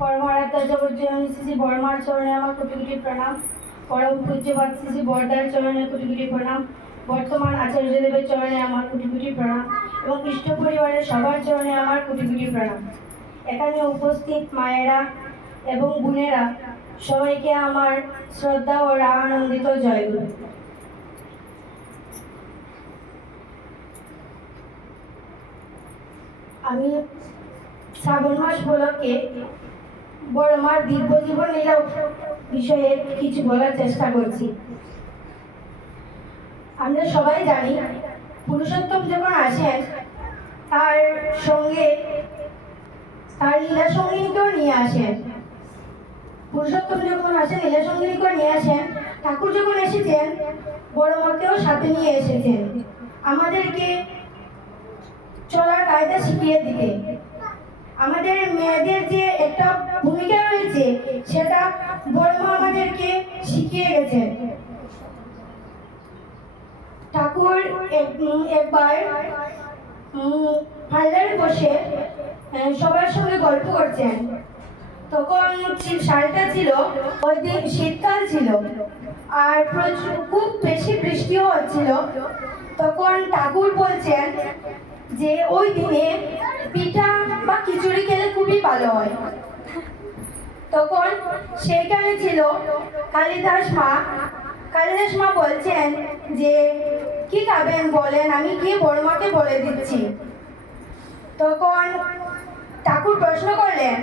পরমারাধ্য শ্রী বর্মার চরণে আমার কোটি কোটি প্রণাম। পরম পূজ্যপাত শ্রী বর্দার চরণে কোটি কোটি প্রণাম। বর্তমান আচার্যদেবের চরণে আমার কোটি কোটি প্রণাম এবং ইষ্ট পরিবারের সবার চরণে আমার কোটি কোটি প্রণাম। এখানে উপস্থিত মায়েরা এবং বোনেরা, সবাইকে আমার শ্রদ্ধা ও আনন্দিত জয়গুরু আমি শ্রাবণ মাস উপলক্ষে বড় মার দীর্ঘ জীবন লীলা বিষয়ে কিছু বলার চেষ্টা করছি। আমরা সবাই জানি, পুরুষোত্তম যখন আসেন, তার সঙ্গে, তার লীলা সঙ্গিনীকেও নিয়ে আসেন। পুরুষোত্তম যখন আসেন, লীলা সঙ্গিনীকেও নিয়ে আসেন, ঠাকুর যখন এসেছেন, বড় মাকেও সাথে নিয়ে এসেছেন। আমাদেরকে চলার কায়দা শিখিয়ে দিতে আমাদের মেয়েদের যে একটা ভূমিকা রয়েছে, সেটা বড় মা আমাদেরকে শিখিয়ে গেছেন ঠাকুর একবার পার্লারে বসে সবার সঙ্গে গল্প করছেন। তখন সালটা ছিল, ওই দিন শীতকাল ছিল, আর প্রচুর, খুব বেশি বৃষ্টিও হচ্ছিল। তখন ঠাকুর বলছেন যে, ওই দিনে পিঠা হয়। তখন সেইখানে ছিল কালিদাস মা। কালিদাস মা বলছেন যে, কি খাবেন বলেন, আমি গিয়ে বড় মাকে বলে দিচ্ছি। তখন ঠাকুর প্রশ্ন করলেন,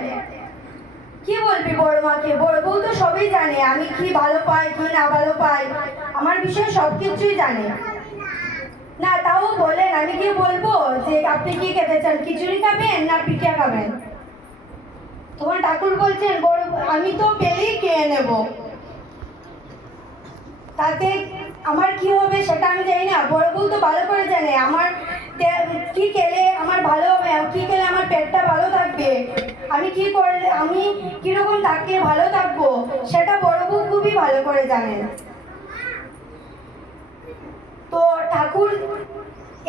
কি বলবি বড় মাকে বড় বউ তো সবই জানে, আমি কি ভালো পাই, কি না ভালো পাই, আমার বিষয়ে সব কিছুই জানে। না, তাও বলেন, আমি কি বলব যে, আপনি কি খেতে চান? খিচুড়ি খাবেন না পিঠা খাবেন? তখন ঠাকুর বলছেন আমি তো পেলেই খেয়ে নেব। তাতে আমার কি হবে সেটা আমি জানি না। বড় বউ তো ভালো করে জানে। আমার কি খেলে আমার ভালো হবে কি খেলে আমার পেটটা ভালো থাকবে? আমি কি করলে, আমি কীরকম থাকলে ভালো থাকব? সেটা বড় বউ খুবই ভালো করে জানেন তো ঠাকুর,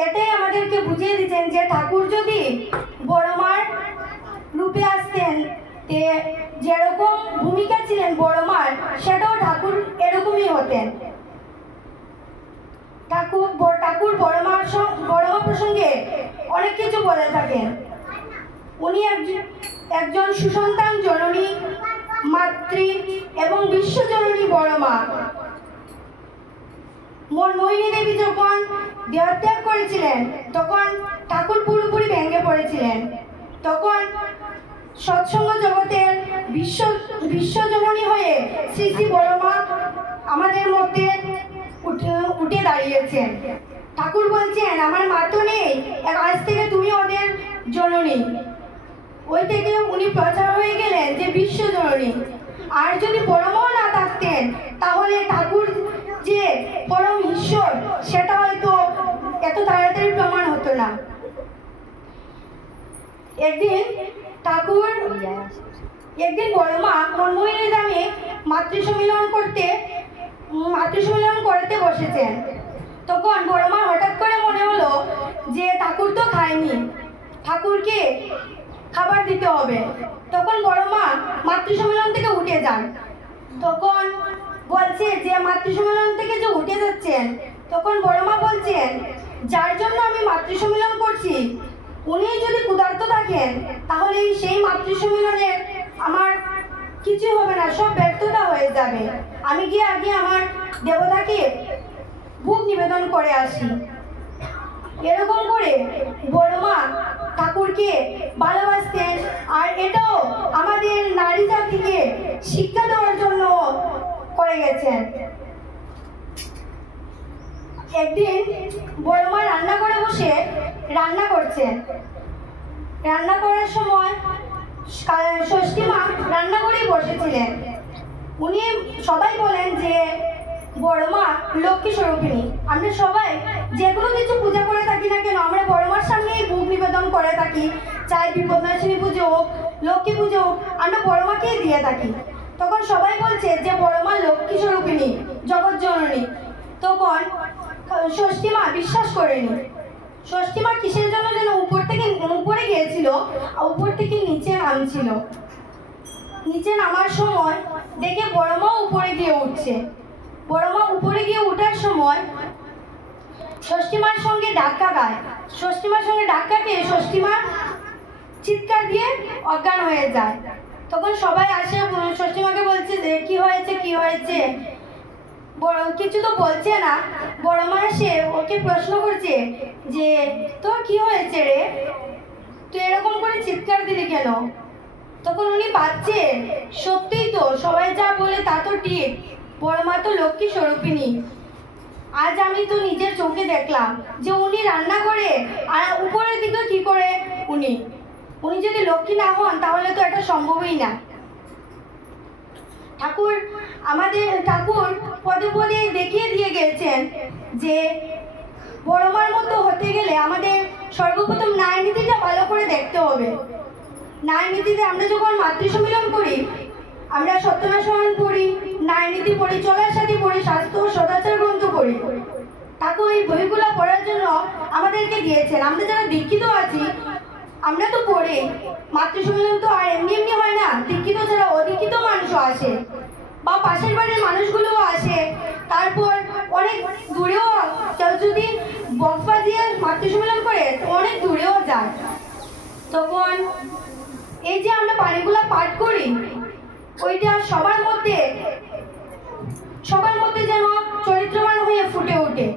এটাই আমাদেরকে বুঝিয়ে দিচ্ছেন যে ঠাকুর যদি বড় মার রূপে আসতেন, তে যেরকম ভূমিকা ছিলেন বড় মার সেটাও ঠাকুর এরকমই হতেন। ঠাকুর ঠাকুর বড় মার বড় মা প্রসঙ্গে অনেক কিছু বলে থাকেন। উনি একজন সুসন্তান জননী, মাতৃ এবং বিশ্বজননী বড় মা মোর মোহিনী দেবী যখন দেহত্যাগ করেছিলেন, তখন ঠাকুর পুরোপুরি ভেঙে পড়েছিলেন। তখন সৎসঙ্গ জগতের বিশ্ব, বিশ্বজননী হয়ে শ্রী শ্রী বড়মা আমাদের মধ্যে উঠে দাঁড়িয়েছেন। ঠাকুর বলছেন, আমার মা তো নেই আজ থেকে তুমি ওদের জননী। ওই থেকে উনি প্রচার হয়ে গেলেন যে বিশ্বজননী। আর যদি পরমাও না থাকতেন, তাহলে ঠাকুর যে পরম ঈশ্বর, সেটা হয়তো এত তাড়াতাড়ি প্রমাণ হতো না। একদিন ঠাকুর একদিন বড়মা মনমোহিনী দামে মাতৃ সম্মিলন করতে মাতৃ সম্মিলন করতে বসেছেন। তখন বড় মা হঠাৎ করে মনে হলো যে ঠাকুর তো খায়নি, ঠাকুরকে খাবার দিতে হবে। তখন বড় মা মাতৃ সম্মেলন থেকে উঠে যান। তখন বলছে যে মাতৃ সম্মেলন থেকে যে উঠে যাচ্ছেন, তখন বড়মা বলছেন, যার জন্য আমি মাতৃ সম্মেলন করছি উনি যদি ক্ষুধার্ত থাকেন, তাহলে সেই মাতৃ সম্মেলনের আমার কিছু হবে না, সব ব্যর্থতা হয়ে যাবে। আমি গিয়ে আগে আমার দেবতাকে ভোগ নিবেদন করে আসি। এরকম করে বড়মা ঠাকুরকে ভালোবাসতেন, আর এটাও আমাদের নারী জাতিকে শিক্ষা দেওয়ার জন্য করে গেছেন। একদিন বড়মা রান্না করে বসে রান্না করছেন রান্না করার সময় ষষ্ঠী মা রান্না করেই বসেছিলেন। উনি সবাই বলেন যে বড় মা লক্ষ্মী স্বরূপিণী, আমরা সবাই যে কোনো কিছু পূজা করে থাকি না কেন, আমরা বড় মার সামনেই ভোগ নিবেদন করে থাকি। চাই বিপদনাশিনী পুজো হোক, লক্ষ্মী পুজো হোক, আমরা বড় মাকেই দিয়ে থাকি। তখন সবাই বলছে যে বড় মা লক্ষ্মী স্বরূপিণী জগৎ জননী তখন ষষ্ঠী মা বিশ্বাস করেনি। ষষ্ঠী মা কিসের জন্য যেন উপর থেকে উপরে গিয়েছিল? উপর থেকে নিচে নামছিল। নিচে নামার সময় দেখে বড় মা উপরে গিয়ে উঠছে। বড় মা উপরে গিয়ে ওঠার সময় ষষ্ঠীমার সঙ্গে ডাক্কা গায় ষষ্ঠীমার সঙ্গে ডাক্কা পেয়ে ষষ্ঠীমা চিৎকার দিয়ে অজ্ঞান হয়ে যায়। তখন সবাই আসে, ষষ্ঠীমাকে বলছে যে, কি হয়েছে? কি হয়েছে? বড় কিছু তো বলছে না। বড় মা এসে ওকে প্রশ্ন করছে যে, তোর কি হয়েছে রে? তুই এরকম করে চিৎকার দিলি কেন? তখন উনি বাচ্চে সত্যিই তো, সবাই যা বলে তা তো ঠিক। বড় মা তো লক্ষ্মী স্বরূপিনী আজ আমি তো নিজের চোখে দেখলাম যে উনি রান্না করে আর উপরের দিকে কি করে উনি। উনি যদি লক্ষ্মী না হন, তাহলে তো এটা সম্ভবই না। ঠাকুর, আমাদের ঠাকুর পদে পদে দেখিয়ে দিয়ে গেছেন যে বড়মার মতো হতে গেলে আমাদের সর্বপ্রথম ন্যায় নীতিটা ভালো করে দেখতে হবে। ন্যায় নীতিতে আমরা যখন মাতৃ সম্মিলন করি, আমরা সত্যনাশন পড়ি ন্যায় নীতি পড়ি চলার সাথে পড়ি স্বাস্থ্য সদাচার গ্রন্থ পড়ি ঠাকুর এই বইগুলো পড়ার জন্য আমাদেরকে দিয়েছেন। আমরা যারা দীক্ষিত আছি, আমরা তো পড়ি। মাতৃ সম্মেলন তো আর এমনি এমনি হয় না। দীক্ষিত ছাড়া অদীক্ষিত মানুষও আসে বা পাশের বাড়ির মানুষগুলোও আসে তারপর অনেক দূরেও যদি বকফা দিয়ে মাতৃ সম্মেলন করে অনেক দূরেও যায়। তখন এই যে আমরা বাণীগুলো পাঠ করি, ওইটা সবার মধ্যে সবার মধ্যে যেন চরিত্রবান হয়ে ফুটে ওঠে।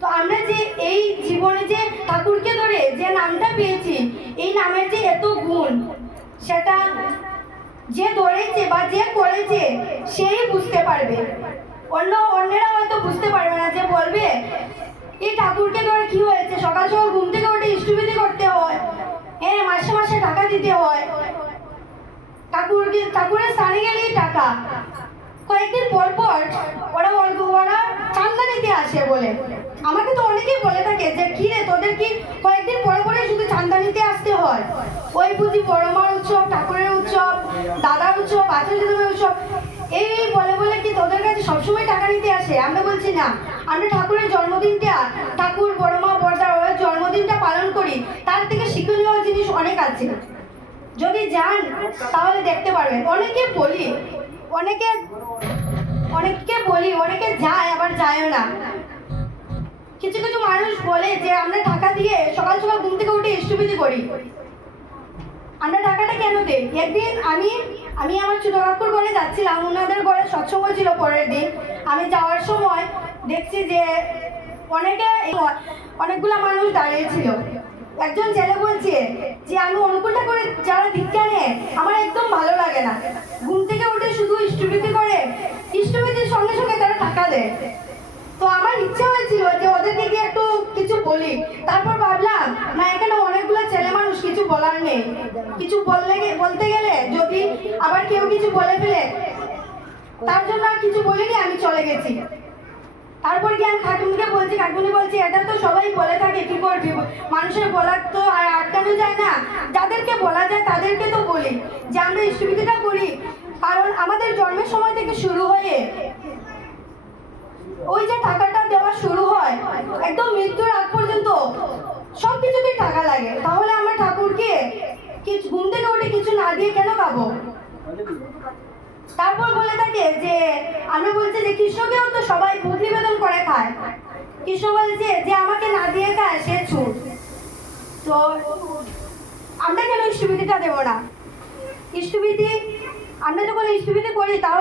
তো আমরা যে এই জীবনে যে ঠাকুরকে ধরে যে নামটা পেয়েছি, এই নামের যে এত গুণ, সেটা যে ধরেছে বা যে করেছে, সেই বুঝতে পারবে। অন্য অন্যরা হয়তো বুঝতে পারবে না যে বলবে, এই ঠাকুরকে ধরে কি হয়েছে? সকাল সকাল ঘুম থেকে উঠে ইষ্টবিধি করতে হয়। হ্যাঁ মাসে মাসে টাকা দিতে হয়। ঠাকুরকে, ঠাকুরের স্থানে গেলেই টাকা। কয়েকদিন পর পর ওরা ওরা চান্দা নিতে আসে বলে। আমাকে তো অনেকেই বলে থাকে যে কি রে তোদের কি কয়েকদিন পরে পরে শুধু চান্দা নিতে আসতে হয়? ওই বুঝি বড় উৎসব, ঠাকুরের উৎসব, দাদার উৎসব আচার্য দেবের উৎসব, এই বলে বলে কি তোদের কাছে সবসময় টাকা নিতে আসে? আমরা বলছি না। আমরা ঠাকুরের জন্মদিনটা, ঠাকুর বড় মা বড়দার ওর জন্মদিনটা পালন করি। তার থেকে শিক্ষণীয় জিনিস অনেক আছে। যদি যান, তাহলে দেখতে পারবেন। অনেকে বলি, অনেকে, অনেককে বলি, অনেকে যায়, আবার যায়ও না। কিছু কিছু মানুষ বলে যে, আমরা টাকা দিয়ে সকাল সকাল ঘুম থেকে উঠে ইষ্টবিধি করি। আমরা টাকাটা কেন দেই? একদিন আমি আমি আমার ছোট কাকুর ঘরে যাচ্ছিলাম, ওনাদের ঘরে সৎসঙ্গ ছিল পরের দিন। আমি যাওয়ার সময় দেখছি যে অনেকে অনেকগুলো মানুষ দাঁড়িয়েছিল একজন ছেলে বলছে যে, আমি অনুকূল করে যারা দীক্ষা নেয়, আমার একদম ভালো লাগে না। ঘুম থেকে উঠে শুধু ইষ্টবিধি করে ইষ্টবিধির সঙ্গে সঙ্গে তারা টাকা দেয়। তো আমার ইচ্ছা হয়েছিল যে ওদেরকে গিয়ে একটু কিছু বলি। তারপর ভাবলাম, না, এখানে অনেকগুলো ছেলে মানুষ, কিছু বলার নেই। কিছু বললে বলতে গেলে যদি আবার কেউ কিছু বলে ফেলে, তার জন্য আর কিছু বলিনি, আমি চলে গেছি। তারপর গিয়ে আমি কাকুনিকে বলছি কাকুনি বলছি, এটা তো সবাই বলে থাকে, কি করবি? মানুষের বলার তো আর আটকানো যায় না। যাদেরকে বলা যায়, তাদেরকে তো বলি। যে আমরা ইষ্টবিধিটা করি। কারণ আমাদের জন্মের সময় থেকে শুরু হয়ে ওই যে টাকাটা দেওয়া শুরু হয়, একদম মৃত্যুর আগ পর্যন্ত সব কিছুতেই টাকা লাগে। তাহলে আমরা ঠাকুরকে কিছু ঘুম থেকে উঠে কিছু না দিয়ে কেন খাব? তারপর বলে থাকে যে আমরা বলছি যে কৃষ্ণকেও তো সবাই ভোগ নিবেদন করে খায়। কৃষ্ণ বলছে যে, আমাকে না দিয়ে খায়, সে ছুট। তো আমরা কেন ইষ্টবিধিটা দেবো না? ইষ্টবিধি আমরা যখন ইষ্টবিধি করি তাও